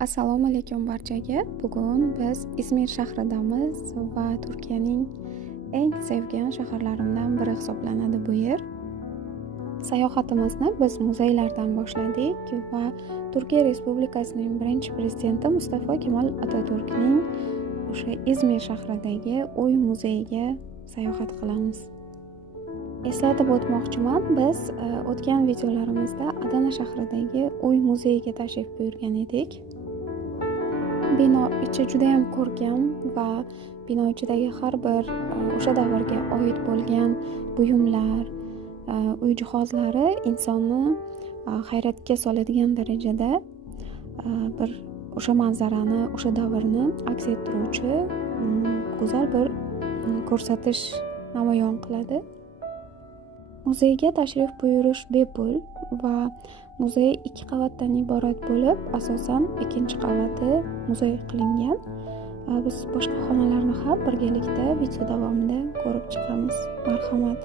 Assalomu alaykum barchaga. Bugun biz Izmir shahridamiz va Turkiyaning eng sevgan shaharlarimdan biri hisoblanadi bu yer. Sayohatimizni biz muzeylardan boshladik va Turkiya Respublikasining birinchi prezidenti Mustafa Kemal Atatürkning o'sha Izmir shahridagi Uy muzeyiga sayohat qilamiz. Eslatib o'tmoqchiman, biz o'tgan videolarimizda Adana shahridagi Uy muzeyiga tashrif buyurgan edik. Bino ichi juda ham ko'rkam va bino ichidagi har bir o'sha davrga oid bo'lgan buyumlar, uy jihozlari insonni hayratga soladigan darajada bir o'sha manzarani, o'sha davrni aks ettiruvchi go'zal bir ko'rsatish namoyon qiladi. Muzeyga tashrif buyurish bepul va muzey 2 qavatdan iborat bo'lib, asosan ikkinchi qavati muzey qilingan. Biz boshqa xonalarni ham birgalikda video davomida ko'rib chiqamiz. Marhamat.